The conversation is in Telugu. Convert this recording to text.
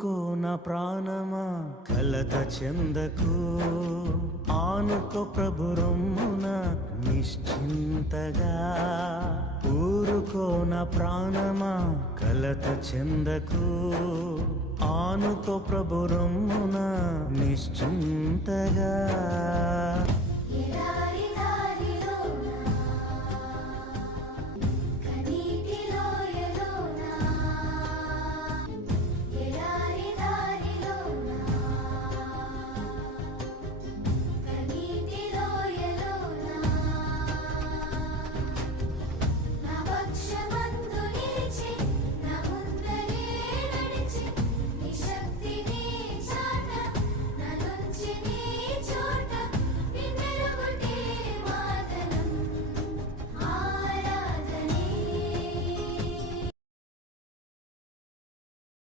ఊరుకో నా ప్రాణమా కలత చెందకు, ఆనుకో ప్రభు రొమ్మున నిశ్చింతగా. ఊరుకో నా ప్రాణమా కలత చెందకు, ఆనుకో ప్రభు రొమ్మున నిశ్చింతగా.